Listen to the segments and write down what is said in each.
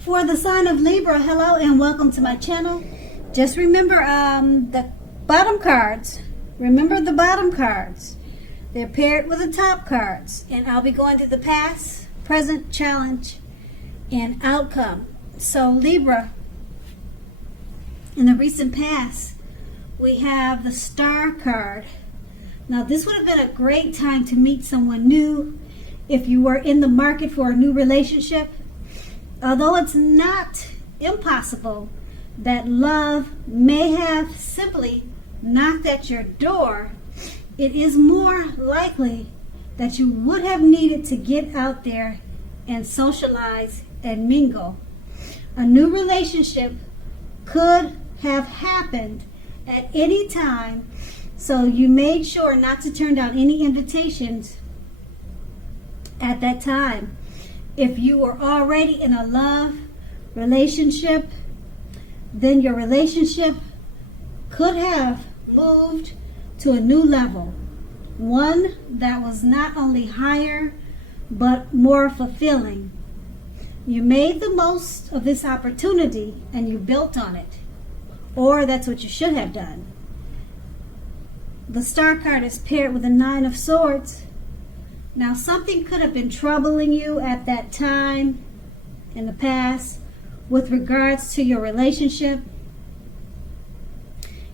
For the sign of Libra, hello and welcome to my channel. Just remember the bottom cards. Remember the bottom cards. They're paired with the top cards. And I'll be going to the past, present, challenge, and outcome. So Libra, in the recent past, we have the Star card. Now this would have been a great time to meet someone new if you were in the market for a new relationship. Although it's not impossible that love may have simply knocked at your door, it is more likely that you would have needed to get out there and socialize and mingle. A new relationship could have happened at any time, so you made sure not to turn down any invitations at that time. If you were already in a love relationship, then your relationship could have moved to a new level, one that was not only higher but more fulfilling. You made the most of this opportunity and you built on it, or that's what you should have done. The Star card is paired with the Nine of Swords. Now something could have been troubling you at that time in the past with regards to your relationship.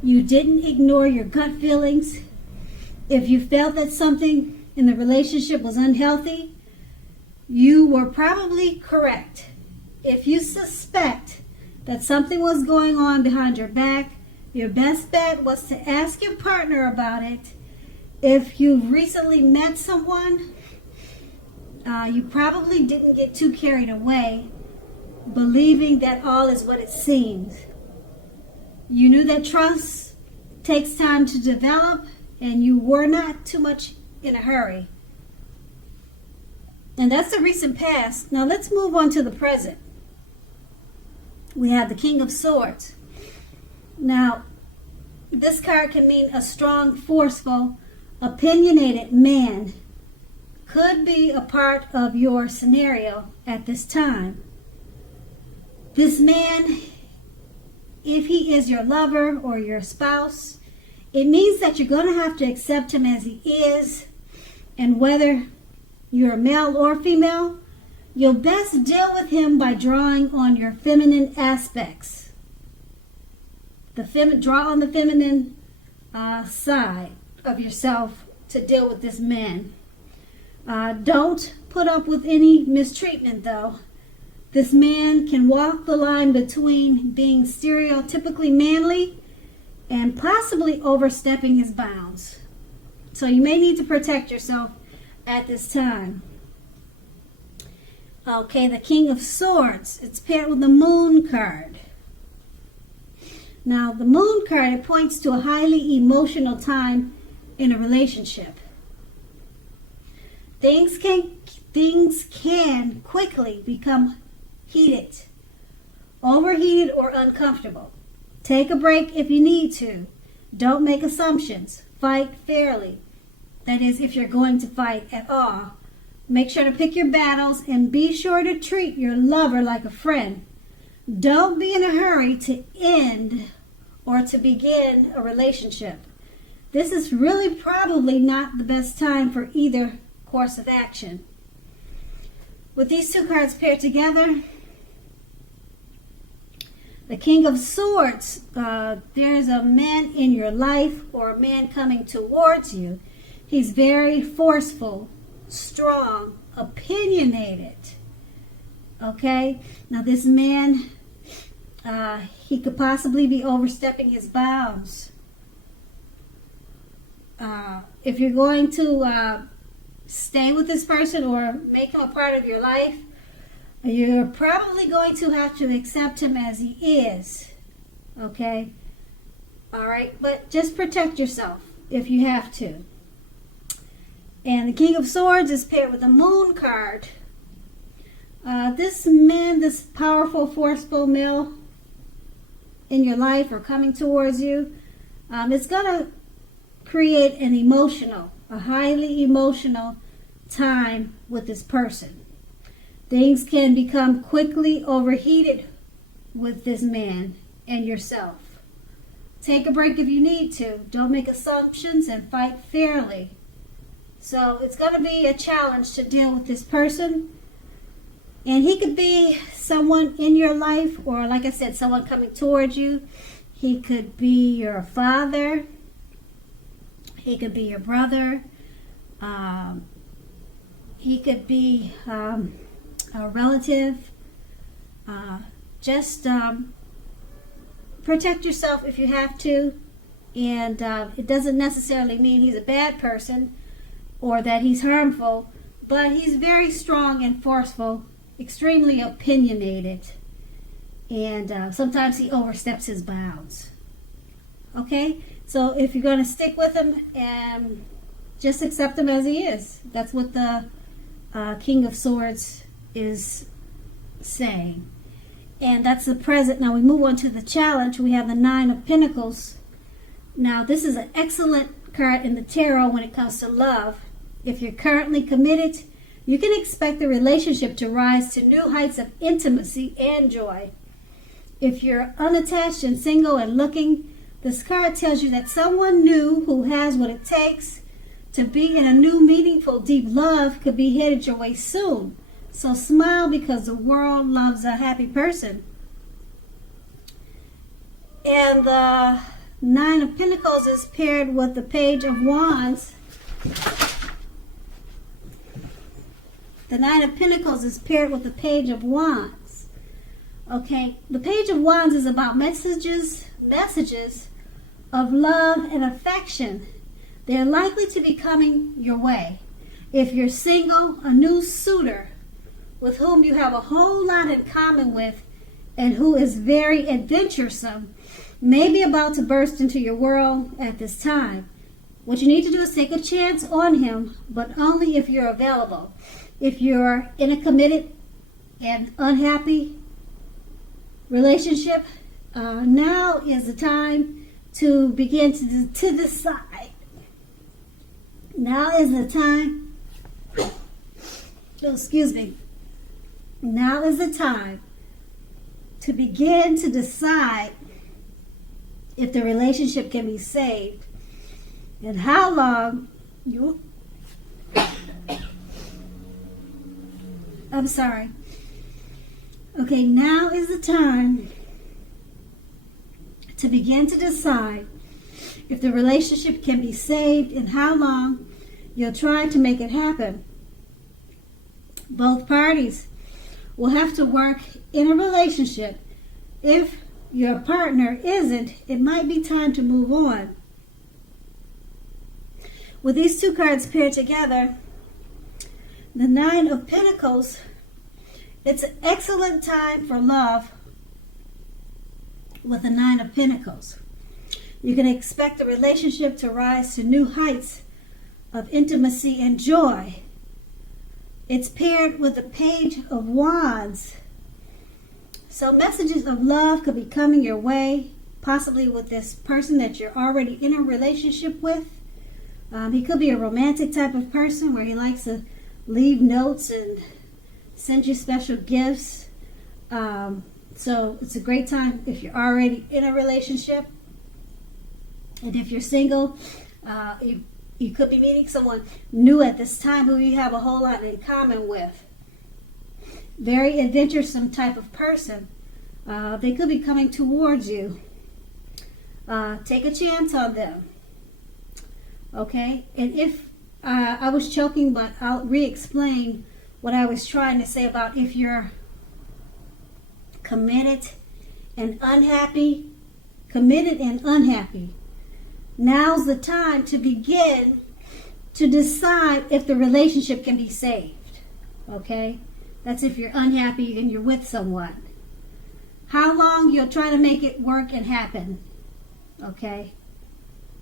You didn't ignore your gut feelings. If you felt that something in the relationship was unhealthy, you were probably correct. If you suspect that something was going on behind your back, your best bet was to ask your partner about it. If you've recently met someone, you probably didn't get too carried away, believing that all is what it seems. You knew that trust takes time to develop, and you were not too much in a hurry. And that's the recent past. Now let's move on to the present. We have the King of Swords. Now, this card can mean a strong, forceful, opinionated man could be a part of your scenario at this time. This man, if he is your lover or your spouse, it means that you're going to have to accept him as he is, and whether you're male or female, you'll best deal with him by drawing on your feminine aspects. Draw on the feminine side of yourself to deal with this man. Don't put up with any mistreatment, though. This man can walk the line between being stereotypically manly and possibly overstepping his bounds. So you may need to protect yourself at this time. Okay, the King of Swords. It's paired with the Moon card. Now, the Moon card, it points to a highly emotional time in a relationship. Things can quickly become heated, overheated, or uncomfortable. Take a break if you need to. Don't make assumptions. Fight fairly. That is, if you're going to fight at all. Make sure to pick your battles and be sure to treat your lover like a friend. Don't be in a hurry to end or to begin a relationship. This is really probably not the best time for either course of action. With these two cards paired together, the King of Swords, there's a man in your life or a man coming towards you. He's very forceful, strong, opinionated. Okay? Now this man, he could possibly be overstepping his bounds. If you're going to stay with this person or make him a part of your life, you're probably going to have to accept him as he is. Okay? Alright? But just protect yourself if you have to. And the King of Swords is paired with the Moon card. This man, this powerful, forceful male in your life or coming towards you, it's going to create a highly emotional time with this person. Things can become quickly overheated with this man and yourself. Take a break if you need to. Don't make assumptions and fight fairly. So it's going to be a challenge to deal with this person. And he could be someone in your life, or like I said, someone coming towards you. He could be your father. He could be your brother. He could be a relative. Just protect yourself if you have to. And it doesn't necessarily mean he's a bad person or that he's harmful, but he's very strong and forceful, extremely opinionated, and sometimes he oversteps his bounds. Okay, so if you're going to stick with him, just accept him as he is. That's what the King of Swords is saying. And that's the present. Now we move on to the challenge. We have the Nine of Pentacles. Now this is an excellent card in the tarot when it comes to love. If you're currently committed, you can expect the relationship to rise to new heights of intimacy and joy. If you're unattached and single and looking, this card tells you that someone new who has what it takes to be in a new, meaningful, deep love could be headed your way soon. So smile, because the world loves a happy person. And the Nine of Pentacles is paired with the Page of Wands. The Nine of Pentacles is paired with the Page of Wands. Okay, the Page of Wands is about messages of love and affection. They're likely to be coming your way. If you're single, a new suitor with whom you have a whole lot in common with and who is very adventuresome may be about to burst into your world at this time. What you need to do is take a chance on him, but only if you're available. If you're in a committed and unhappy relationship, now is the time to begin to decide. Now is the time. Oh, excuse me. Now is the time to begin to decide if the relationship can be saved and how long you. I'm sorry. Okay, now is the time to begin to decide if the relationship can be saved and how long you'll try to make it happen. Both parties will have to work in a relationship. If your partner isn't, it might be time to move on. With these two cards paired together, the Nine of Pentacles, it's an excellent time for love with the Nine of Pentacles. You can expect the relationship to rise to new heights of intimacy and joy. It's paired with the Page of Wands. So messages of love could be coming your way, possibly with this person that you're already in a relationship with. He could be a romantic type of person where he likes to leave notes and send you special gifts. So it's a great time if you're already in a relationship. And if you're single, you could be meeting someone new at this time who you have a whole lot in common with. Very adventuresome type of person. They could be coming towards you. Take a chance on them. Okay? And if I was choking, but I'll re-explain what I was trying to say about if you're committed and unhappy. Now's the time to begin to decide if the relationship can be saved. Okay? That's if you're unhappy and you're with someone. How long you'll try to make it work and happen. Okay?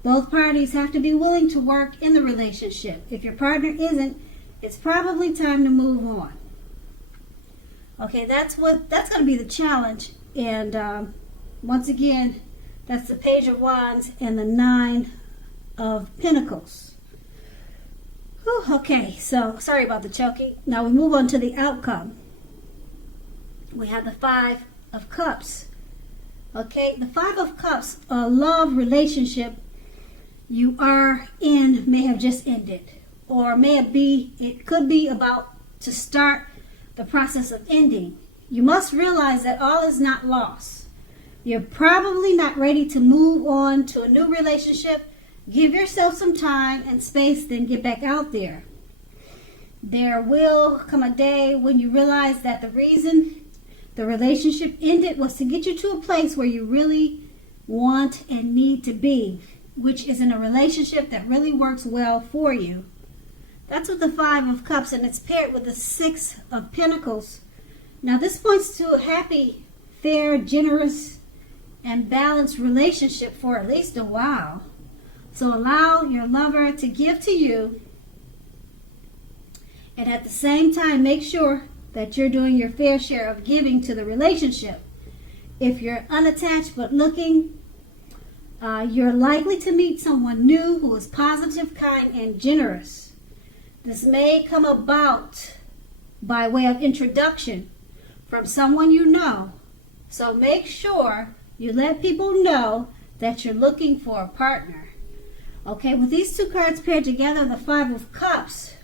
Both parties have to be willing to work in the relationship. If your partner isn't, it's probably time to move on. Okay, that's going to be the challenge. And once again, that's the Page of Wands and the Nine of Pentacles. Whew, okay, so sorry about the choking. Now we move on to the outcome. we have the Five of Cups. Okay, the Five of Cups, a love relationship you are in may have just ended, or it could be about to start the process of ending. You must realize that all is not lost. You're probably not ready to move on to a new relationship. Give yourself some time and space, then get back out there. There will come a day when you realize that the reason the relationship ended was to get you to a place where you really want and need to be, which is in a relationship that really works well for you. That's with the Five of Cups, and it's paired with the Six of Pentacles. Now this points to a happy, fair, generous, and balanced relationship for at least a while. So allow your lover to give to you, and at the same time make sure that you're doing your fair share of giving to the relationship. If you're unattached but looking, you're likely to meet someone new who is positive, kind, and generous. This may come about by way of introduction from someone you know. So make sure you let people know that you're looking for a partner. Okay, with these two cards paired together, the Five of Cups,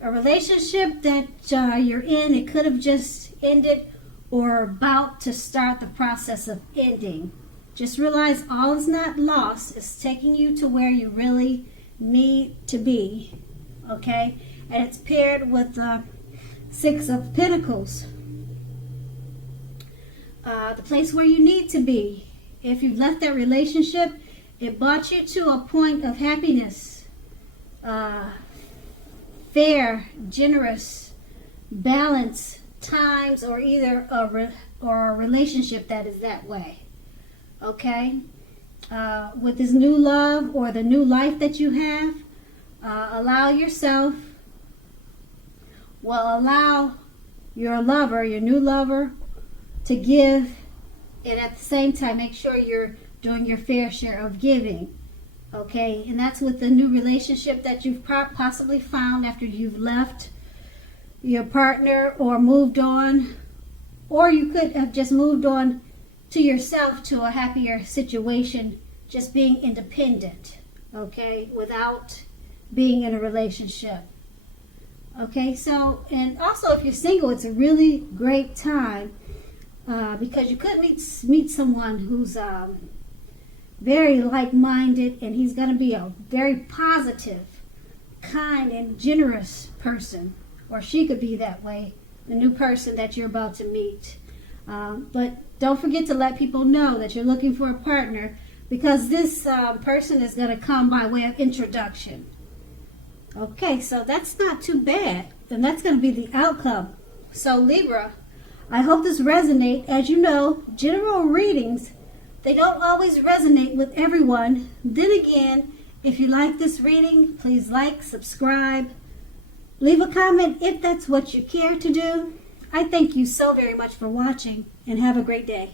a relationship that you're in, it could have just ended or about to start the process of ending. Just realize all is not lost. It's taking you to where you really need to be. Okay? And it's paired with the Six of Pentacles. The place where you need to be. If you've left that relationship, it brought you to a point of happiness. Fair, generous, balanced times, or either a relationship that is that way. Okay? With this new love or the new life that you have, allow your lover, your new lover, to give, and at the same time make sure you're doing your fair share of giving. Okay, and that's with the new relationship that you've possibly found after you've left your partner or moved on, or you could have just moved on to yourself to a happier situation, just being independent, okay, without being in a relationship. Okay, so, and also if you're single, it's a really great time because you could meet someone who's very like-minded, and he's going to be a very positive, kind, and generous person, or she could be that way, the new person that you're about to meet. But don't forget to let people know that you're looking for a partner, because this person is going to come by way of introduction. Okay, so that's not too bad, and that's going to be the outcome. So Libra, I hope this resonates. As you know, general readings, they don't always resonate with everyone. Then again, if you like this reading, please like, subscribe, leave a comment if that's what you care to do. I thank you so very much for watching, and have a great day.